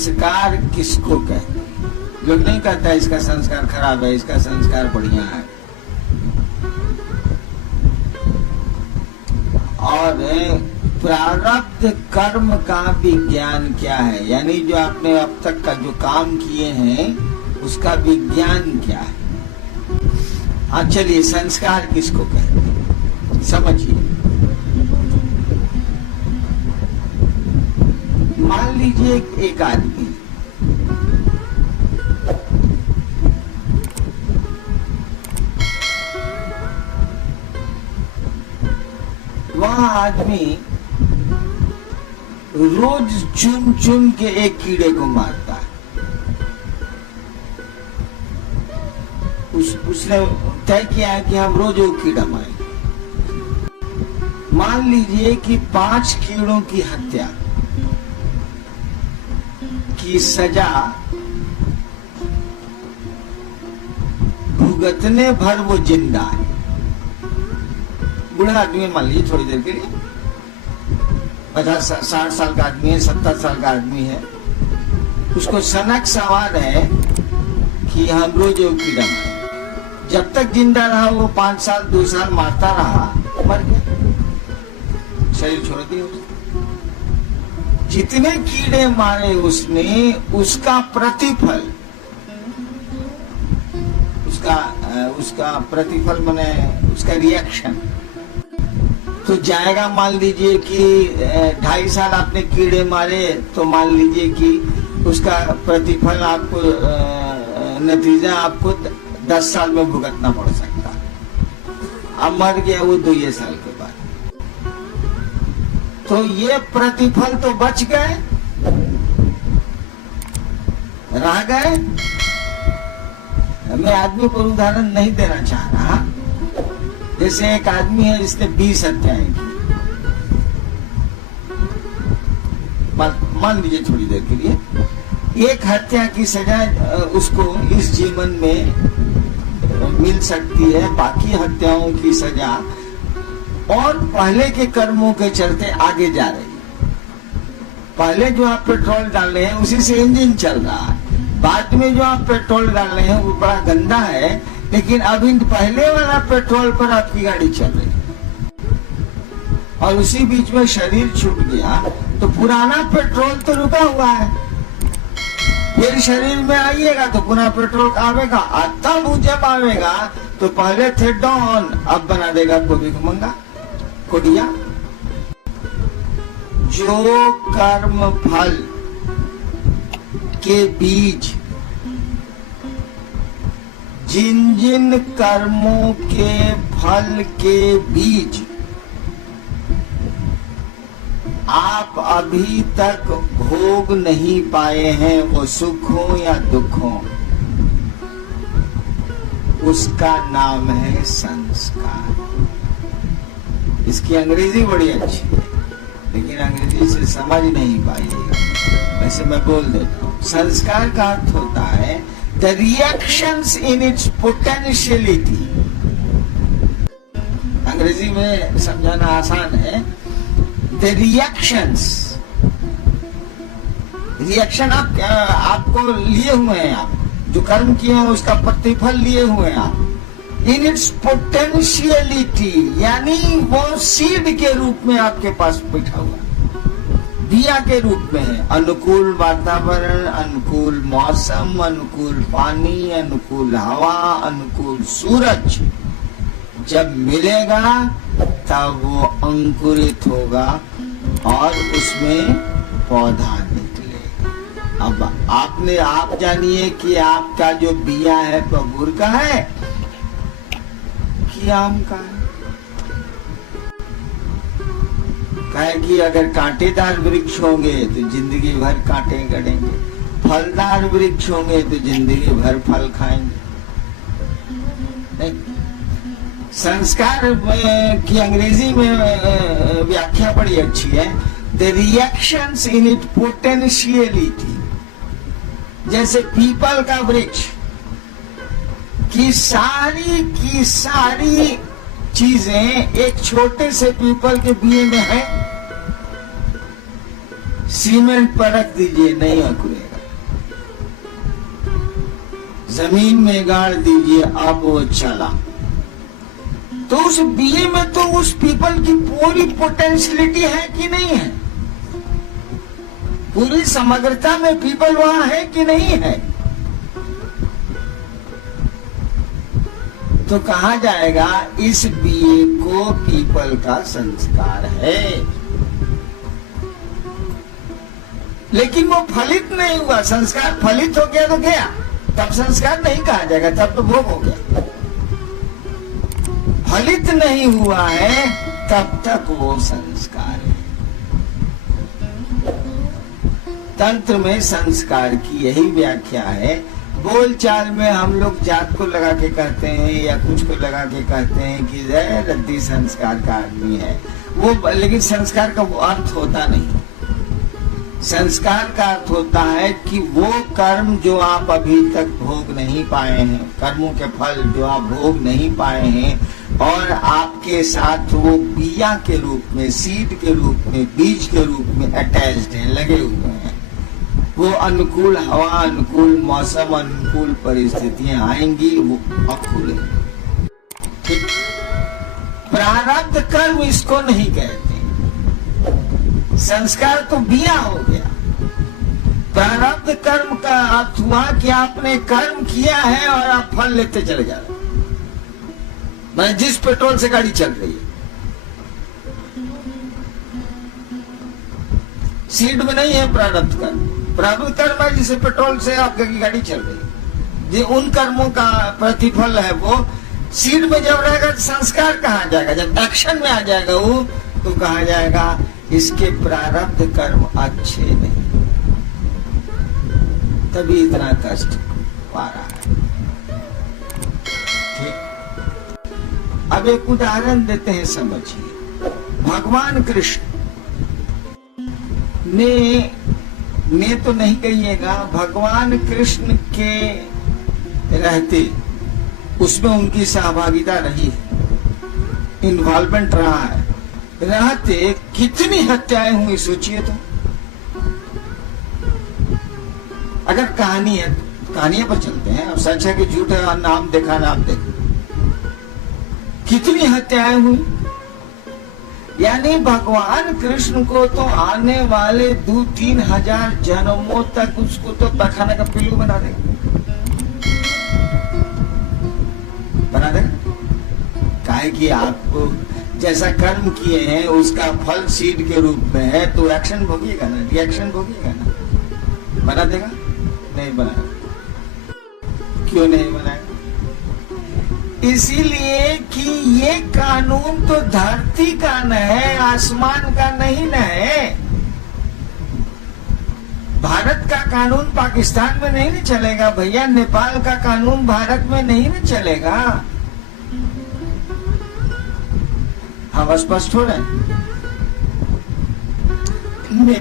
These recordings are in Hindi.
संस्कार किसको कहते हैं? लोग नहीं कहता इसका संस्कार खराब है, इसका संस्कार बढ़िया है। और प्रारब्ध कर्म का विज्ञान क्या है, यानी जो आपने अब तक का जो काम किए हैं उसका विज्ञान क्या है। हाँ चलिए, संस्कार किसको कहते हैं समझिए। मान लीजिए एक आदमी वह आदमी रोज चुन चुन के एक कीड़े को मारता है। उसने तय किया है कि हम रोज वो कीड़ा मारेंगे। मान लीजिए कि 5 कीड़ों की हत्या की सजा भुगतने भर वो जिंदा है। बूढ़ा आदमी मान लीजिए थोड़ी देर के लिए, 50-60 साल का आदमी है, 70 साल का आदमी है, उसको सनक सवार है कि हम रोज वो कीड़ा मारें। जब तक जिंदा रहा वो 5 साल 2 साल मारता रहा, मर गया, शरीर छोड़ दिया उसने। जितने कीड़े मारे उसने, उसका प्रतिफल, उसका प्रतिफल माने उसका रिएक्शन तो जाएगा। मान लीजिए कि 2.5 साल आपने कीड़े मारे, तो मान लीजिए कि उसका प्रतिफल आपको, नतीजा आपको 10 साल में भुगतना पड़ सकता। अब मर गया वो 2 साल के बाद, तो ये प्रतिफल तो बच गए, रह गए। मैं आदमी पर उदाहरण नहीं देना चाह रहा। जैसे एक आदमी है जिसने 20 हत्याएं की, मान लीजिए थोड़ी देर के लिए, एक हत्या की सजा उसको इस जीवन में मिल सकती है, बाकी हत्याओं की सजा और पहले के कर्मों के चलते आगे जा रही है। पहले जो आप पेट्रोल डाल रहे हैं उसी से इंजन चल रहा है, बाद में जो आप पेट्रोल डाल रहे हैं वो बड़ा गंदा है, लेकिन अभी पहले वाला पेट्रोल पर आपकी गाड़ी चल रही है। और उसी बीच में शरीर छूट गया तो पुराना पेट्रोल तो रुका हुआ है, फिर शरीर में आइएगा तो पुनः पेट्रोल आवेगा। तब जब आवेगा तो पहले थे डॉन, अब बना देगा कोबी को मंगा कोडिया। जो कर्म फल के बीज, जिन जिन कर्मों के फल के बीज आप अभी तक भोग नहीं पाए हैं, वो सुख हो या दुख हो, उसका नाम है संस्कार। इसकी अंग्रेजी बड़ी अच्छी है, लेकिन अंग्रेजी से समझ नहीं पाइएगा, वैसे मैं बोल देता हूँ। संस्कार का अर्थ होता है the reactions in its potentiality. अंग्रेजी में समझाना आसान है। द रिएक्शंस, रिएक्शन आपको लिए हुए हैं, आप जो कर्म किए हैं उसका प्रतिफल लिए हुए हैं आप, इन इट्स पोटेंशियलिटी, यानी वो सीड के रूप में आपके पास बैठा हुआ, दिया के रूप में है। अनुकूल वातावरण, अनुकूल मौसम, अनुकूल पानी, अनुकूल हवा, अनुकूल सूरज जब मिलेगा तब वो अंकुरित होगा और उसमें पौधा निकलेगा। अब आप जानिए कि आपका जो बिया है बबूर का है कि आम का है। कहे कि अगर कांटेदार वृक्ष होंगे तो जिंदगी भर कांटे गड़ेंगे, फलदार वृक्ष होंगे तो जिंदगी भर फल खाएंगे। नहीं, संस्कार की अंग्रेजी में व्याख्या बड़ी अच्छी है, the reactions in it potentiality. जैसे पीपल का वृक्ष की सारी चीजें एक छोटे से पीपल के बिये में है, सीमेंट पर रख दीजिए नहीं अंकुरेगा। जमीन में गाड़ दीजिए, अब वो चला। तो उस बीए में तो उस पीपल की पूरी पोटेंशियलिटी है कि नहीं है? पूरी समग्रता में पीपल वहां है कि नहीं है? तो कहा जाएगा इस बीए को पीपल का संस्कार है। लेकिन वो फलित नहीं हुआ। संस्कार फलित हो गया तो गया, तब संस्कार नहीं कहा जाएगा, तब तो भोग हो गया। फलित नहीं हुआ है तब तक वो संस्कार है। तंत्र में संस्कार की यही व्याख्या है। बोलचाल में हम लोग जात को लगा के कहते हैं या कुछ को लगा के कहते हैं कि रद्दी संस्कार का आदमी है वो, लेकिन संस्कार का वो अर्थ होता नहीं। संस्कार का अर्थ होता है कि वो कर्म जो आप अभी तक भोग नहीं पाए हैं, कर्मों के फल जो आप भोग नहीं पाए हैं और आपके साथ वो बिया के रूप में, सीड के रूप में, बीज के रूप में अटैच्ड हैं, लगे हुए हैं। वो अनुकूल हवा, अनुकूल मौसम, अनुकूल परिस्थितियां आएंगी, वो अखुले। ठीक। प्रारब्ध कर्म इसको नहीं कहते। संस्कार तो बिया हो गया। प्रारब्ध कर्म का अर्थ हुआ कि आपने कर्म किया है और आप फल लेते चले जा रहे हैं। मैं जिस पेट्रोल से गाड़ी चल रही है, सीड में नहीं है प्रारब्ध कर्म। प्रारब्ध कर्म है जिसे पेट्रोल से आपकी गाड़ी चल रही है, जो उन कर्मों का प्रतिफल है वो सीड में जब रहेगा तो संस्कार कहा जाएगा। जब एक्शन में आ जाएगा वो तो कहा जाएगा इसके प्रारब्ध कर्म अच्छे नहीं, तभी इतना कष्ट पा रहा है। ठीक। अब एक उदाहरण देते हैं, समझिए। भगवान कृष्ण ने तो नहीं कहिएगा, भगवान कृष्ण के रहते उसमें उनकी सहभागिता रही है, इन्वॉल्वमेंट रहा है। रहते कितनी हत्याएं हुई सोचिए तो। अगर कहानी है, कहानियों पर चलते हैं, अब सच है कि झूठ है, नाम देखा नाम देखा, कितनी हत्याएं हुई। यानी भगवान कृष्ण को तो आने वाले 2-3 हजार जन्मों तक उसको तो पैखाना का पिल्लू बना देगा, बना देगा। काहे कि आपको जैसा कर्म किए हैं उसका फल सीड के रूप में है, तो एक्शन भोगिएगा ना, रिएक्शन भोगिएगा ना। बना देगा? नहीं बनाएगा। क्यों नहीं बनाएगा? इसीलिए कि ये कानून तो धरती का न है, आसमान का नहीं न है। भारत का कानून पाकिस्तान में नहीं न चलेगा भैया, नेपाल का कानून भारत में नहीं न चलेगा। हम स्पष्ट हो रहे।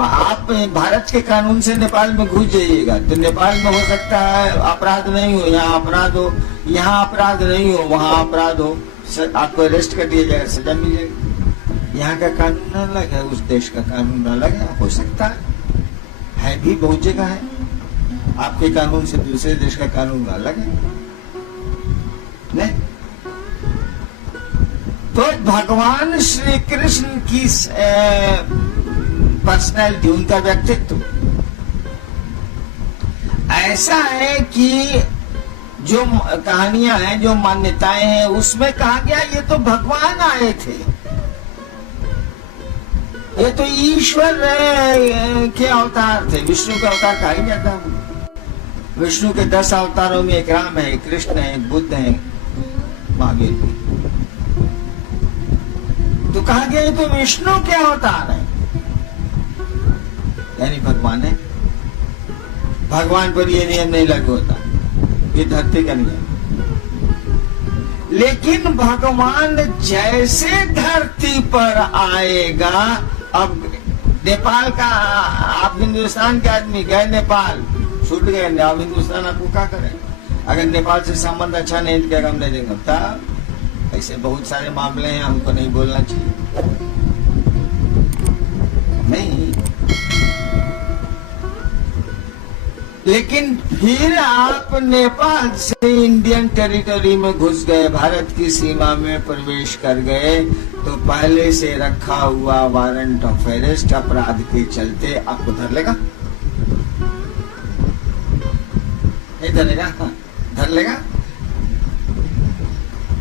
आप भारत के कानून से नेपाल में घुस जाइएगा तो नेपाल में हो सकता है अपराध नहीं हो, यहाँ अपराध हो, यहाँ अपराध नहीं हो, वहाँ अपराध हो, आपको अरेस्ट कर दिया जाएगा, सजा मिल जाएगी। यहाँ का कानून अलग है, उस देश का कानून अलग है। हो सकता है भी, बहुत जगह है आपके कानून से दूसरे देश का कानून अलग है। नहीं तो भगवान श्री कृष्ण की पर्सनैलिटी, उनका व्यक्तित्व ऐसा है कि जो कहानियां हैं, जो मान्यताएं हैं, उसमें कहा गया ये तो भगवान आए थे, ये तो ईश्वर के अवतार थे। विष्णु का अवतार कहा ही जाता है। विष्णु के 10 अवतारों में एक राम है, एक कृष्ण है, एक बुद्ध है, महावीर भी। तो कहा गया ये तो विष्णु के अवतार है, यानी भगवान है। भगवान पर ये नियम नहीं लागू होता, ये धरती का नियम। लेकिन भगवान जैसे धरती पर आएगा, अब नेपाल का, आप हिंदुस्तान के आदमी गए नेपाल, छूट गए, अब हिंदुस्तान आपको क्या करे? अगर नेपाल से संबंध अच्छा नहीं तो हम नहीं देंगे। तब ऐसे बहुत सारे मामले हैं, हमको नहीं बोलना चाहिए। नहीं, लेकिन फिर आप नेपाल से इंडियन टेरिटरी में घुस गए, भारत की सीमा में प्रवेश कर गए, तो पहले से रखा हुआ वारंट ऑफ अरेस्ट अपराध के चलते आपको धर लेगा, नहीं धरेगा? धर लेगा।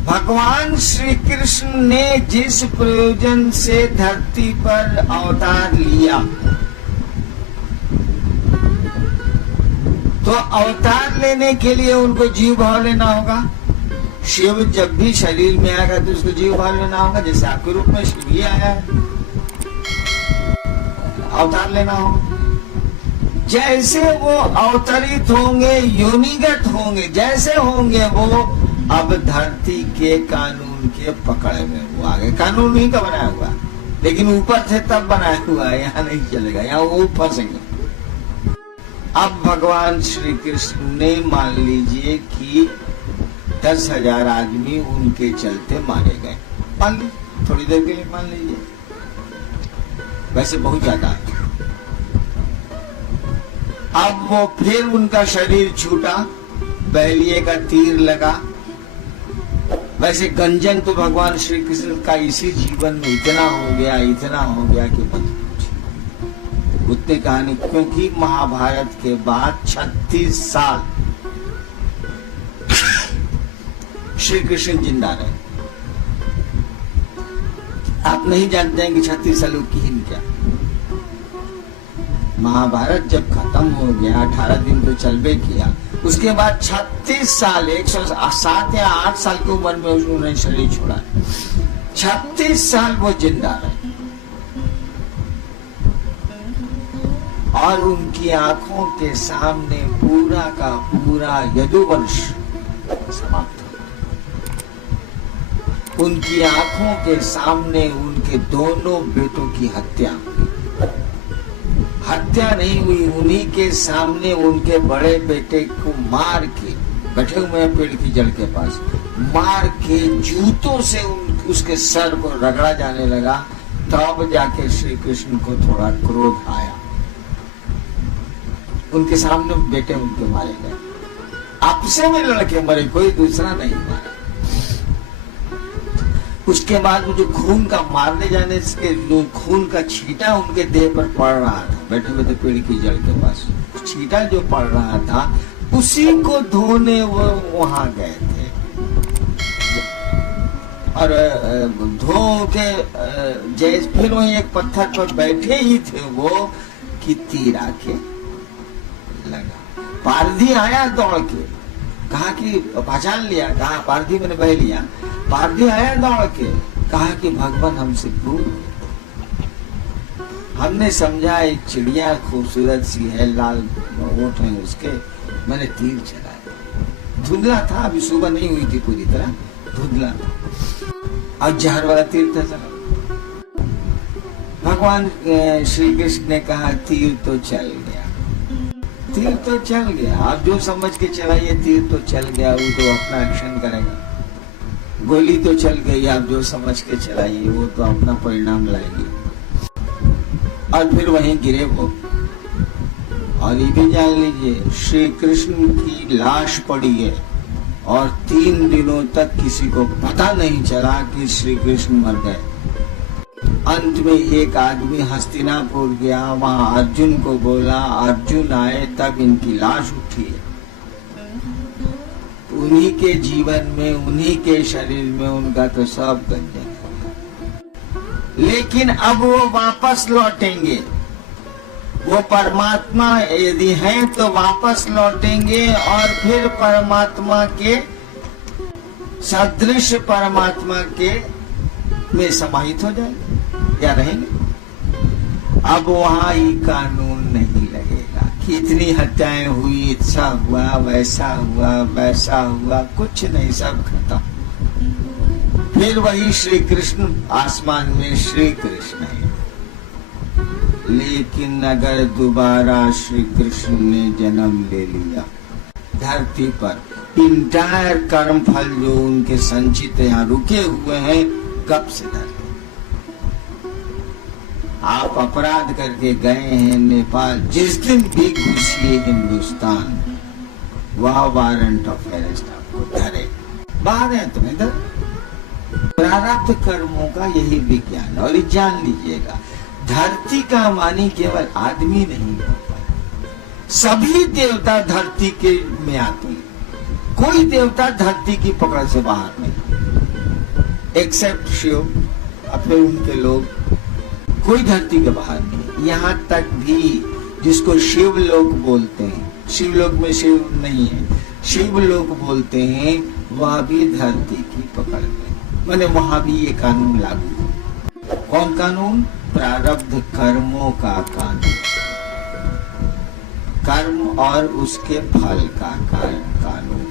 भगवान श्री कृष्ण ने जिस प्रयोजन से धरती पर अवतार लिया, तो अवतार लेने के लिए उनको जीव भाव लेना होगा। शिव जब भी शरीर में आएगा तो उसको जीव भाव लेना होगा, जैसे आपके रूप में शिव ही आया है, अवतार लेना होगा। जैसे वो अवतरित होंगे, योनिगत होंगे, जैसे होंगे वो अब धरती के कानून के पकड़ में वो आगे। कानून ही का बनाया हुआ, लेकिन ऊपर से तब बनाया हुआ है, यहाँ नहीं चलेगा, यहाँ वो फंसेंगे। अब भगवान श्री कृष्ण ने मान लीजिए कि 10,000 आदमी उनके चलते मारे गए, मान लीजिए थोड़ी देर के लिए मान लीजिए, वैसे बहुत ज्यादा है। अब वो फिर उनका शरीर छूटा, बैलिए का तीर लगा। वैसे गंजन तो भगवान श्री कृष्ण का इसी जीवन में इतना हो गया कि मत पूछिए। उतने कहानी, क्योंकि महाभारत के बाद 36 साल श्री कृष्ण जिंदा रहे। आप नहीं जानते हैं कि 36 सालों की हिंद क्या। महाभारत जब खत्म हो गया, 18 दिन तो चलबे किया, उसके बाद 36 साल 107 या 8 साल की उम्र में उन्होंने शरीर छोड़ा। 36 साल वो जिंदा रहे और उनकी आंखों के सामने पूरा का पूरा यदुवंश समाप्त हो। उनकी आंखों के सामने उनके दोनों बेटों की हत्या नहीं हुई, उन्हीं के सामने उनके बड़े बेटे को मार के, बैठे हुए हैं पेड़ की जड़ के पास, मार के जूतों से उसके सर को रगड़ा जाने लगा। तब जाके श्री कृष्ण को थोड़ा क्रोध आया। उनके सामने बेटे उनके मारे गए, आपसे में लड़के मरे, कोई दूसरा नहीं मारा। उसके बाद जो खून का मारने जाने से जो खून का छींटा उनके देह पर पड़ रहा था, बैठे हुए थे पेड़ की जड़ के पास, छींटा जो पड़ रहा था उसी को धोने वो वहां गए थे। और धो के जैसे फिर वहीं एक पत्थर पर बैठे ही थे वो कि तीर आके लगा। पारधी आया दौड़ के, कहा कि पहचान लिया, कहा पारधी मैंने बह लिया। पारधी आया दौड़ के, कहा कि भगवान हमसे भूल, हमने समझा एक चिड़िया खूबसूरत सी है, लाल ओठ है उसके, मैंने तीर चलाया। धुंधला था, अभी सुबह नहीं हुई थी पूरी तरह, धुंधला था और जहर वाला तीर था चला। भगवान श्री कृष्ण ने कहा तीर तो चल गया, तीर तो चल गया, आप जो समझ के चलाइए, तीर तो चल गया, वो तो अपना एक्शन करेगा। गोली तो चल गई, आप जो समझ के चलाइए, वो तो अपना परिणाम लाएगी। और फिर वहीं गिरे वो। और ये भी जान लीजिए, श्री कृष्ण की लाश पड़ी है और 3 दिनों तक किसी को पता नहीं चला कि श्री कृष्ण मर गए। अंत में एक आदमी हस्तिनापुर गया, वहां अर्जुन को बोला, अर्जुन आए तब इनकी लाश उठी है। उन्हीं के जीवन में, उन्हीं के शरीर में उनका तो सब गंजन है। लेकिन अब वो वापस लौटेंगे, वो परमात्मा यदि हैं तो वापस लौटेंगे और फिर परमात्मा के सदृश परमात्मा के में समाहित हो जाएंगे या रहेंगे। अब वहां ही कानून नहीं लगेगा कि इतनी हत्याएं हुई, ऐसा हुआ, वैसा हुआ, वैसा हुआ, कुछ नहीं, सब खत्म। फिर वही श्री कृष्ण आसमान में श्री कृष्ण है। लेकिन अगर दोबारा श्री कृष्ण ने जन्म ले लिया धरती पर, इंटायर कर्म फल जो उनके संचित यहाँ रुके हुए हैं, कब से धर आप अपराध करके गए हैं नेपाल, जिस दिन भी घुसिए हिंदुस्तान, वह वारंट ऑफ अरेस्ट आपको धरे। बाहर है तुम्हें इधर। प्रारब्ध कर्मों का यही विज्ञान। और ये जान लीजिएगा, धरती का मानी केवल आदमी नहीं होता, सभी देवता धरती के में आते हैं। कोई देवता धरती की पकड़ से बाहर नहीं, एक्सेप्ट शिव, अपने उनके लोग, कोई धरती के बाहर नहीं। यहाँ तक भी जिसको शिवलोक बोलते हैं, शिवलोक में शिव नहीं है, शिवलोक बोलते हैं, वह भी धरती की पकड़ में, माने वहां भी ये कानून लागू है। कौन कानून? प्रारब्ध कर्मों का कानून, कर्म और उसके फल का कानून।